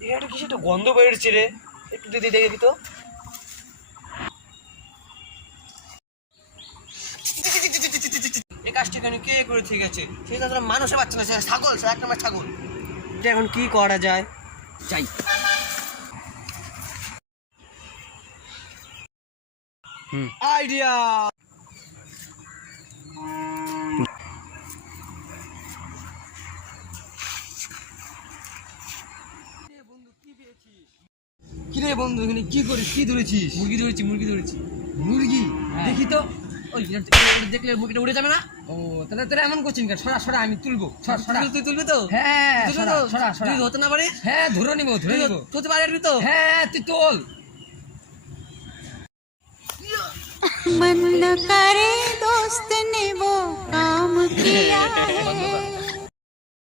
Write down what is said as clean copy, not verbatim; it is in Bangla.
এটা কিছু একটা গন্ধ বেরোচ্ছে রে, একটু যদি দেখি তো। এই কাজটা এখানে কে করে ঠিক আছে? সেটা তো মানুষের বাচ্চা না, সেটা ছাগল, সেটা একটা ছাগল। এটা এখন কি করা যায়? যাই। আইডিয়া। কিরে বন্ধু, এখানে কি করিস? কি ধরেছিস? মুরগি ধরেছি, মুরগি ধরেছি। মুরগি? দেখি তো। ওই দেখলে মুরগিটা উড়ে যাবে না? ও তাহলে তোরা এমন করছিস কেন? সরা সরা, আমি তুলবো। তুই তুলবি তো? হ্যাঁ সরা সরা। তুই ধরতে না পারিস? হ্যাঁ ধরে নিবো, ধরে নিবো। তুলতে পারবি তো? হ্যাঁ তুই তোল। मन करे दोस्त ने वो काम किया है।